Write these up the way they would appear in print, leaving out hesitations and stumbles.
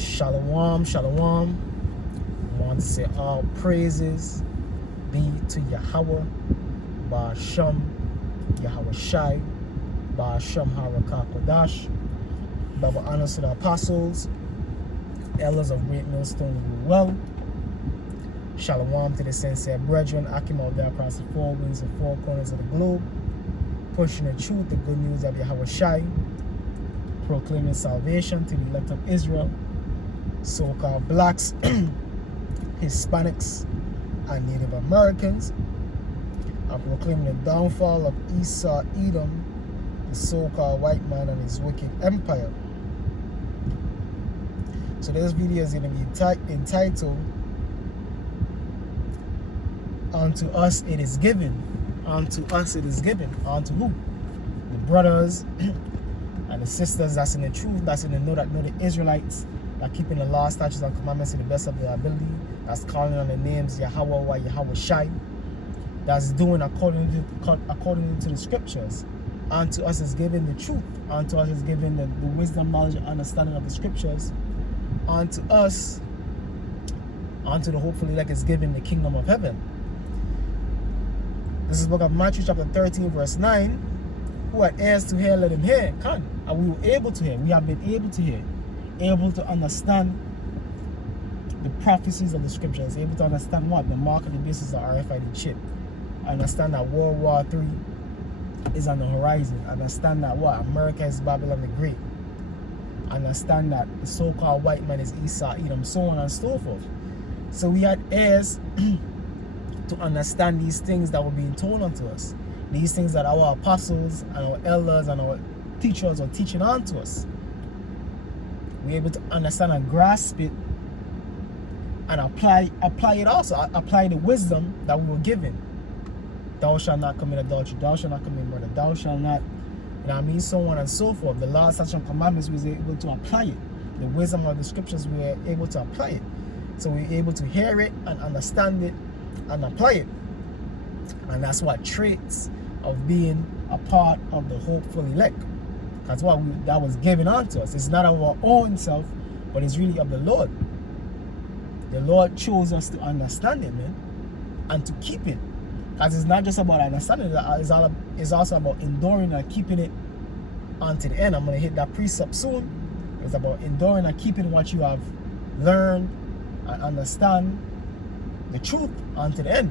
Shalom, shalom. I want to say all praises be to Yahweh, Ba'ashem, Yahweh Shai, Ba'ashem Harakah Kodash. Double honors to the apostles, elders of Great Millstone rule well. Shalom to the sincere brethren, Akim out there across the four winds and four corners of the globe, pushing the truth, the good news of Yahweh Shai, proclaiming salvation to the elect of Israel, so-called blacks, Hispanics, and Native Americans, and proclaiming the downfall of Esau, Edom, the so-called white man and his wicked empire. So this video is going to be entitled, Unto Us It Is Given. Unto us it is given. Unto who? The brothers and the sisters that's in the truth, that's in the know the Israelites, that keeping the law, statutes, and commandments to the best of their ability, that's calling on the names Yahweh or Yahweh Shai, that's doing according to the scriptures. Unto us is given the truth. Unto us is given the wisdom, knowledge, and understanding of the scriptures. Unto us, unto the hopefully elect is given the kingdom of heaven. This is the book of Matthew chapter 13 verse 9. Who had ears to hear, let him hear. Can. And we were able to hear. We have been able to hear. Able to understand the prophecies of the scriptures. Able to understand what? The mark of the basis of RFID chip. Understand that World War III is on the horizon. Understand that what? America is Babylon the Great. Understand that the so-called white man is Esau, Edom, so on and so forth. So we had ears to understand these things that were being told unto us. These things that our apostles and our elders and our teachers are teaching unto us. We're able to understand and grasp it and apply it also. Apply the wisdom that we were given. Thou shalt not commit adultery. Thou shalt not commit murder. Thou shalt not, you know what I mean? So on and so forth. The law, statutes, and commandments, we were able to apply it. The wisdom of the scriptures, we were able to apply it. So we're able to hear it and understand it and apply it. And that's what traits of being a part of the hopeful elect. That's what that was given unto us. It's not of our own self, but it's really of the Lord. The Lord chose us to understand it, man, and to keep it. Because it's not just about understanding it, it's also about enduring and keeping it unto the end. I'm going to hit that precept soon. It's about enduring and keeping what you have learned and understand the truth unto the end.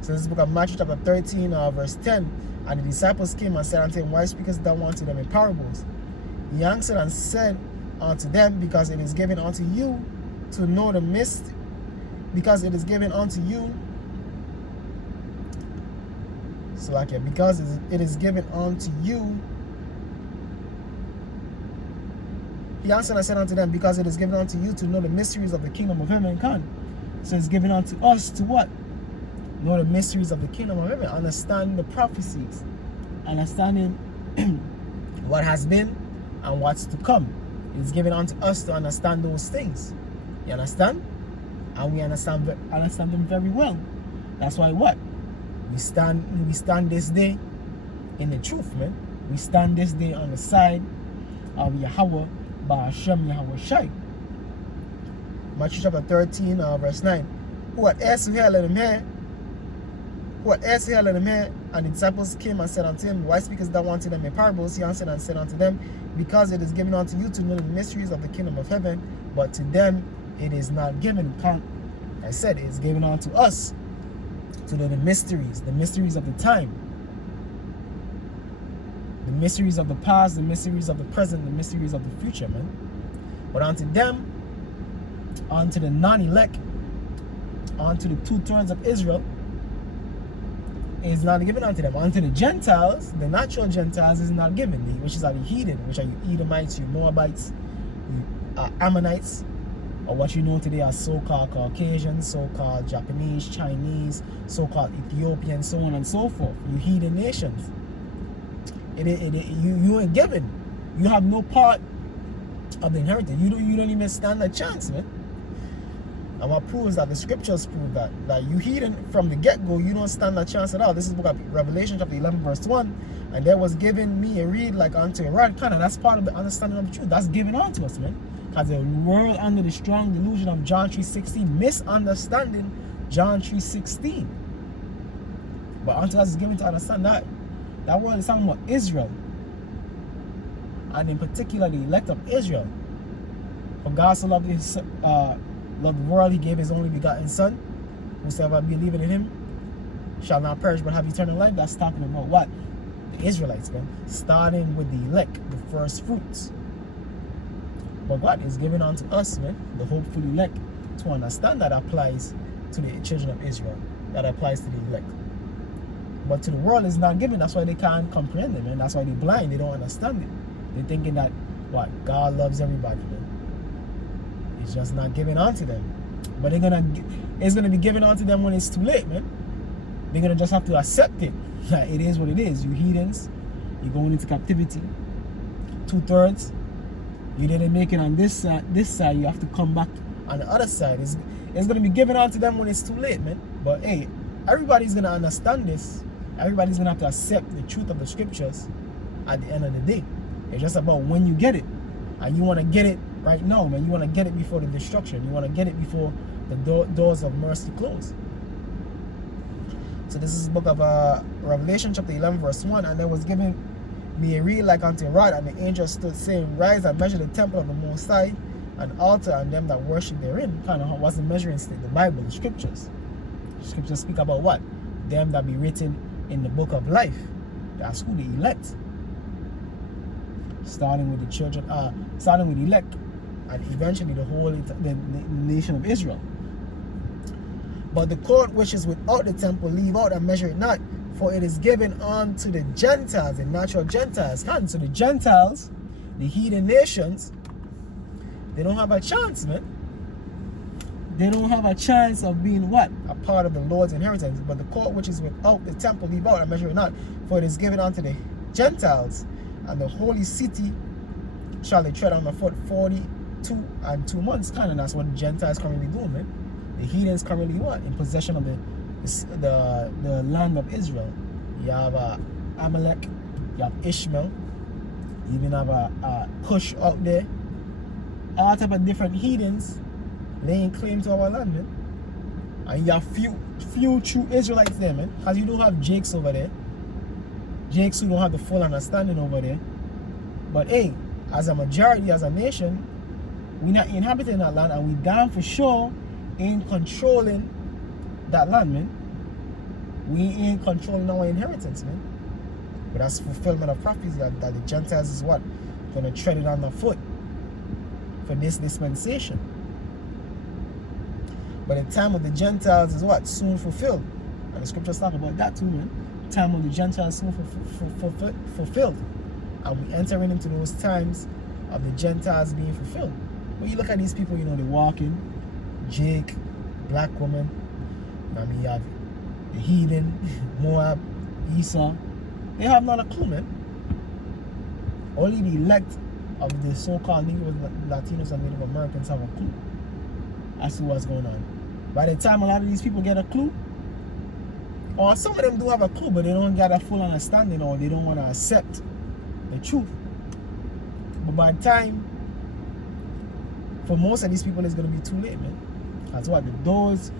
So this is the book of Matthew chapter 13 verse 10. And the disciples came and said unto him, Why speakest thou unto them in parables? He answered and said unto them, Because it is given unto you to know the mystery. Because it is given unto you. So like it, because it is given unto you. He answered and said unto them, Because it is given unto you to know the mysteries of the kingdom of heaven and can. So it's given unto us to what? Know the mysteries of the kingdom of heaven. Understand the prophecies. Understanding what has been and what's to come. It's given unto us to understand those things. You understand? And we understand them very well. That's why what? We stand this day in the truth, man. We stand this day on the side of Yahweh, Ba'ashem, Yahweh Shai. Matthew chapter 13, verse 9. Who had ears to hear, let him hear. Who had ears to hear, let him hear. And the disciples came and said unto him, Why speakest thou unto them in parables? He answered and said unto them, Because it is given unto you to know the mysteries of the kingdom of heaven, but to them it is not given. I said it is given unto us to know the mysteries of the time, the mysteries of the past, the mysteries of the present, the mysteries of the future, man. But unto them, unto the non-elect, unto the 2/3 of Israel, it is not given unto them. Unto the Gentiles, the natural Gentiles, is not given, which is the heathen, which are you Edomites, you Moabites, you Ammonites, or what you know today as so-called Caucasians, so-called Japanese, Chinese, so-called Ethiopians, so on and so forth. You heathen nations. You ain't given. You have no part of the inheritance. You don't even stand a chance, man. And what proves that, the scriptures prove that you heathen from the get-go, you don't stand a chance at all. This is the book of Revelation chapter 11 verse 1. And there was given me a reed like unto a rod. Kind of, that's part of the understanding of the truth. That's given unto us, man. Because the world under the strong delusion of John 3:16, misunderstanding John 3:16. But unto us is given to understand that that word is talking about Israel. And in particular, the elect of Israel. For God so loved the world, he gave his only begotten Son. Whosoever believeth in him shall not perish but have eternal life. That's talking about what? The Israelites, man. Starting with the elect, the first fruits. But God is giving unto us, man, the hopeful elect, to understand that applies to the children of Israel. That applies to the elect. But to the world is not given. That's why they can't comprehend it, man. That's why they're blind. They don't understand it. They're thinking that, what? God loves everybody, man. It's just not given unto them. But it's gonna be given unto them when it's too late, man. They're gonna just have to accept it. Like, it is what it is. You heathens, you're going into captivity. 2/3. You didn't make it on this side, you have to come back on the other side. It's gonna be given unto them when it's too late, man. But hey, everybody's gonna understand this. Everybody's gonna have to accept the truth of the scriptures at the end of the day. It's just about when you get it. And you want to get it right now, man. You want to get it before the destruction. You want to get it before the doors of mercy close. So this is the book of Revelation chapter 11 verse 1. And there was given me a reed like unto a rod, and the angel stood saying, rise and measure the temple of the Most High, and altar, and them that worship therein. Kind of what's the measuring stick? The Bible, the scriptures. The scriptures speak about what? Them that be written in the book of life. That's who the elect. Starting with the children, starting with the elect, and eventually the whole the nation of Israel. But the court which is without the temple leave out and measure it not, for it is given unto the Gentiles, the natural Gentiles. So the Gentiles, the heathen nations, they don't have a chance, man. They don't have a chance of being what? A part of the Lord's inheritance. But the court which is without the temple leave out and measure it not, for it is given unto the Gentiles, and the holy city shall they tread on the foot 42 and 2 months. Kind of, that's what the Gentiles currently do, man. The heathens currently what? In possession of the land of Israel. You have Amalek, you have Ishmael, you even have a Cush out there. All type of different heathens laying claim to our land, man. And you have few true Israelites there, man. Because you don't have Jakes over there. Jakes who don't have the full understanding over there. But hey, as a majority, as a nation, we're not inhabiting that land, and we damn for sure ain't controlling that land, man. We ain't controlling our inheritance, man. But that's fulfillment of prophecy that the Gentiles is what? Gonna tread it on the foot for this dispensation. But the time of the Gentiles is what? Soon fulfilled. And the scriptures talk about that too, man. The time of the Gentiles soon fulfilled. And we entering into those times of the Gentiles being fulfilled. When you look at these people, you know, they're walking, Jake, black woman, I mean, you have the heathen, Moab, Esau. They have not a clue, man. Only the elect of the so-called Latinos and Native Americans have a clue as to what's going on. By the time a lot of these people get a clue, or some of them do have a clue, but they don't get a full understanding, or they don't want to accept the truth. But by the time, for most of these people, it's going to be too late, man. That's why the doors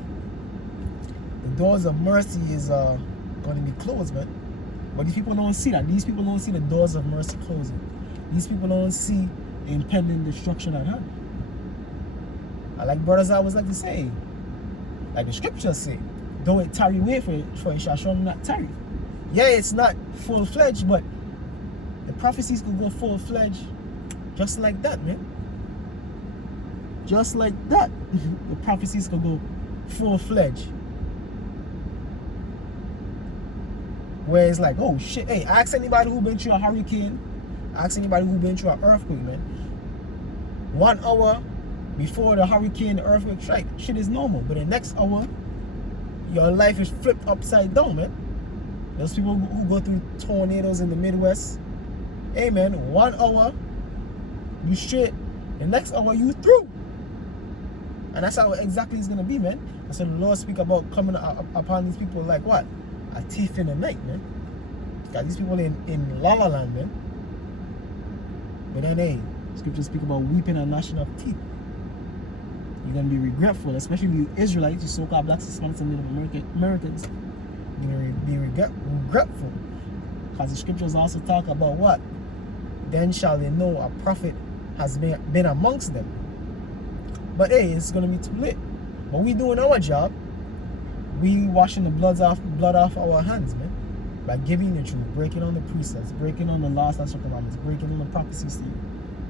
of mercy is going to be closed, man. But these people don't see that. These people don't see the doors of mercy closing. These people don't see the impending destruction at hand. I like brothers always like to say, like the scriptures say, though it tarry, wait for it shall surely not tarry. Yeah, it's not full-fledged, but the prophecies could go full-fledged just like that, man. Just like that. The prophecies could go full-fledged. Where it's like, oh shit, hey, ask anybody who been through a hurricane, ask anybody who been through an earthquake, man. 1 hour before the hurricane, the earthquake strike, shit is normal. But the next hour, your life is flipped upside down, man. Those people who go through tornadoes in the Midwest, hey man, 1 hour, you straight, the next hour you through. And that's how exactly it's gonna be, man. And so the Lord speak about coming upon these people like what? A thief in the night, man. Because these people in La La Land, man. But then, hey, scriptures speak about weeping and gnashing of teeth. You're going to be regretful, especially you Israelites, you so-called blacks, Hispanics, and Native Americans. You're going to be regretful. Because the scriptures also talk about what? Then shall they know a prophet has been amongst them. But hey, it's going to be too late. But we doing our job. We washing the blood off our hands, man. By giving the truth, breaking on the precepts, breaking on the laws, statutes, and commandments, breaking on the prophecies to you,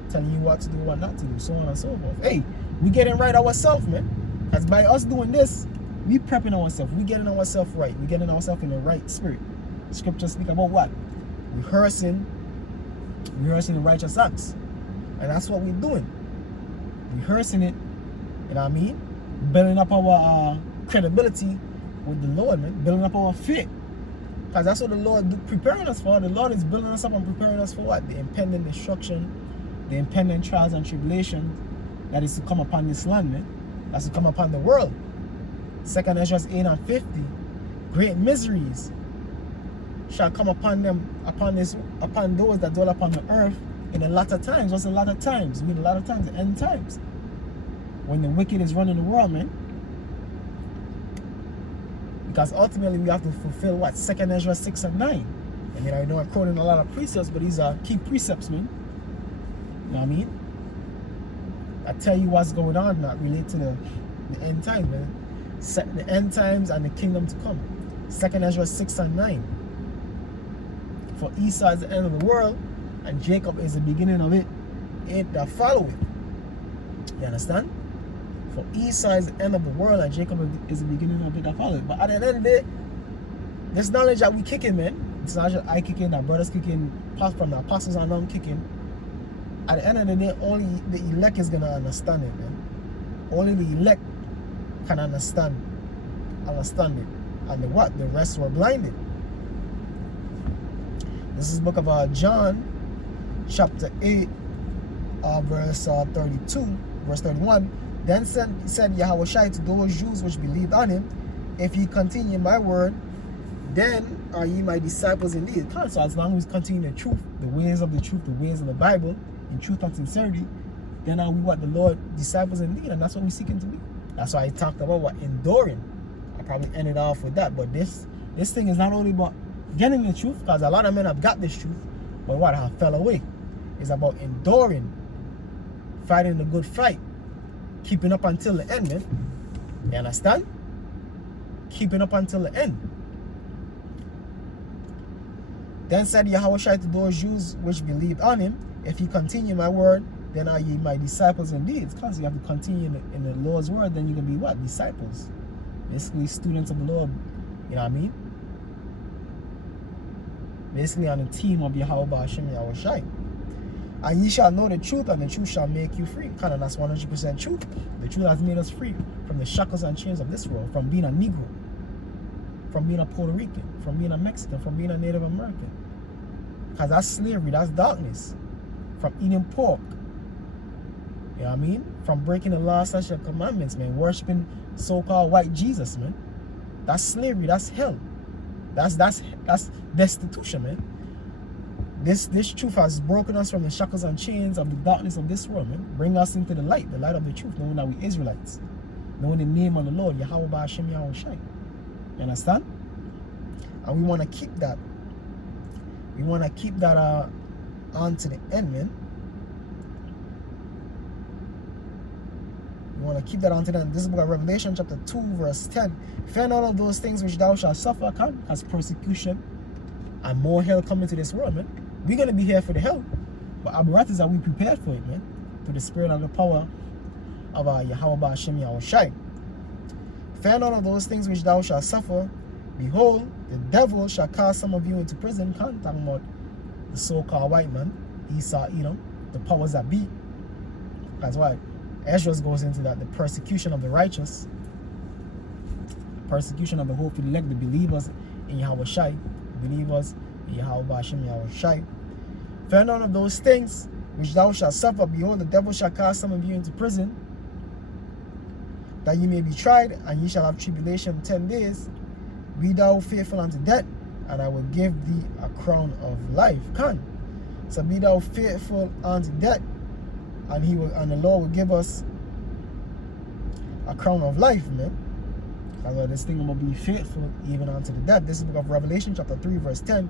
telling you what to do, what not to do, so on and so forth. Hey, we getting right ourselves, man. As by us doing this, we prepping ourselves. We getting ourselves right. We getting ourselves in the right spirit. The scriptures speak about what? Rehearsing the righteous acts. And that's what we're doing. Rehearsing it, you know what I mean? Building up our credibility with the Lord, man. Building up our faith. Because that's what the Lord is preparing us for. The Lord is building us up and preparing us for what? The impending destruction, the impending trials and tribulations that is to come upon this land, man. That's to come upon the world. 2 Ezra 8 and 50. Great miseries shall come upon them, upon those that dwell upon the earth in the latter times. What's the latter times? I mean, the latter times, the end times. When the wicked is running the world, man. Because ultimately we have to fulfill what? 2 Ezra 6 and 9. I mean, I know I'm quoting a lot of precepts, but these are key precepts, man. You know what I mean? I tell you what's going on that relate to the end times, man. The end times and the kingdom to come. 2 Ezra 6 and 9. For Esau is the end of the world, and Jacob is the beginning of it that follow it. You understand? For Esau is the end of the world, and Jacob is the beginning of it that follow it. But at the end of the day, this knowledge that we kicking, man, this knowledge that I kicking, that brothers kicking, from the apostles and them kicking, at the end of the day, only the elect is gonna understand it, man. Only the elect can understand it. And the rest were blinded. This is the book of John, chapter 8, verse 32, verse 31. Then said Yahushua to those Jews which believed on him, if ye continue in my word, then are ye my disciples indeed. So as long as we continue the truth, the ways of the Bible, in truth and sincerity, then are we what? The Lord disciples indeed. And that's what we're seeking to be. That's why I talked about what? Enduring. I probably ended off with that. But this thing is not only about getting the truth, because a lot of men have got this truth, but what? I fell away. It's about enduring, fighting the good fight, keeping up until the end, man. You understand? Keeping up until the end. Then said Yahushua to those Jews which believed on him, if ye continue my word, then are ye my disciples indeed. Because you have to continue in the Lord's word, then you're going to be what? Disciples. Basically students of the Lord, you know what I mean? Basically on the team of Yahweh Hashem Yahushua. And ye shall know the truth, and the truth shall make you free. Kind of that's 100% truth. The truth has made us free from the shackles and chains of this world, from being a Negro, from being a Puerto Rican, from being a Mexican, from being a Native American. Because that's slavery, that's darkness. From eating pork. You know what I mean? From breaking the law, statutes, and commandments, man. Worshipping so-called white Jesus, man. That's slavery, that's hell. That's destitution, man. This truth has broken us from the shackles and chains of the darkness of this world, man. Bring us into the light of the truth, knowing that we Israelites. Knowing the name of the Lord, Yahweh Hashem Yahushua. You understand? And we want to keep that. We want to keep that on to the end, man. We want to keep that on to the end. This is book of Revelation, chapter 2, verse 10. Fear none of those things which thou shalt suffer, as persecution and more hell coming to this world, man. We're going to be here for the hell. But Abarat is that we prepared for it, man. Through the spirit and the power of Yahweh Hashem Yahushua. Fear none of those things which thou shalt suffer. Behold, the devil shall cast some of you into prison. Talking about the so-called white man, Esau, Edom, the powers that be. That's why Ezra goes into that, the persecution of the righteous, persecution of the hopeful elect, the believers in Yahushua, believers in Yahweh Hashem Yahushua. Fear none of those things which thou shalt suffer. Behold, the devil shall cast some of you into prison, that ye may be tried, and ye shall have tribulation 10 days. Be thou faithful unto death, and I will give thee a crown of life. Can. So be thou faithful unto death, and the Lord will give us a crown of life, man. Because this thing will be faithful even unto the death. This is the book of Revelation chapter 3 verse 10.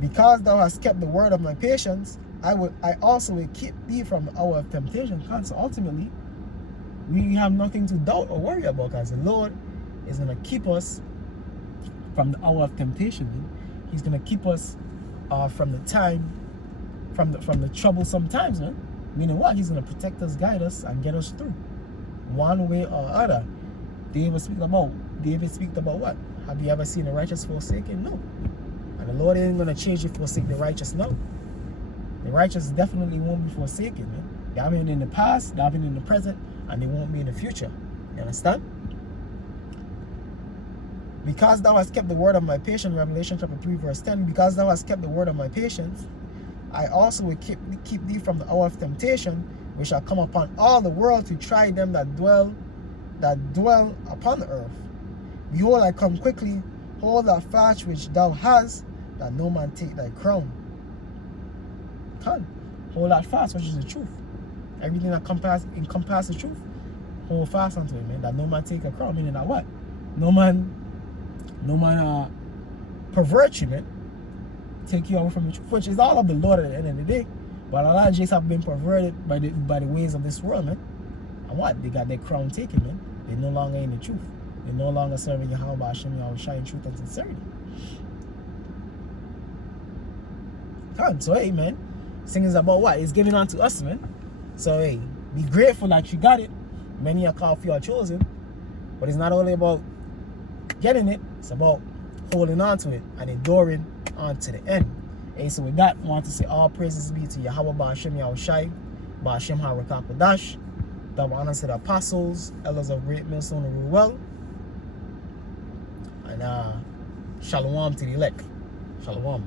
Because thou hast kept the word of my patience, I also will keep thee from the hour of temptation. So ultimately, we have nothing to doubt or worry about, because the Lord is going to keep us from the hour of temptation. Man. He's going to keep us from the time, from the troublesome times, man. Meaning what? He's going to protect us, guide us, and get us through, one way or other. David speaks about what? Have you ever seen the righteous forsaken? No. And the Lord ain't going to change you forsake the righteous now. The righteous definitely won't be forsaken, man. They haven't been in the past, they haven't been in the present, and they won't be in the future. You understand? Because thou hast kept the word of my patience, Revelation chapter 3 verse 10, because thou hast kept the word of my patience, I also will keep thee from the hour of temptation, which shall come upon all the world to try them that dwell upon the earth. Behold, I come quickly. Hold that fast which thou hast, that no man take thy crown. Can. Hold that fast, which is the truth. Everything that encompasses the truth, hold fast unto it, man. That no man take a crown. Meaning that what? No man pervert you, man. Take you away from the truth, which is all of the Lord at the end of the day. But a lot of Jays have been perverted by the ways of this world, man. And what? They got their crown taken, man. They're no longer in the truth. They're no longer serving Yahweh Hashem, Yahweh Shai in truth and sincerity. So hey, man, this thing is about what? It's giving unto us, man. So hey, be grateful that you got it. Many are called, few are chosen. But it's not only about getting it, it's about holding on to it and enduring on to the end. Hey, so with that, I want to say all praises be to Yahweh Ba'ashem Yahweh Shai, Ba'ashem HaRakakodash. Double honors to the apostles, elders of Great Millstone and rule well. And shalom to the elect. Shalom.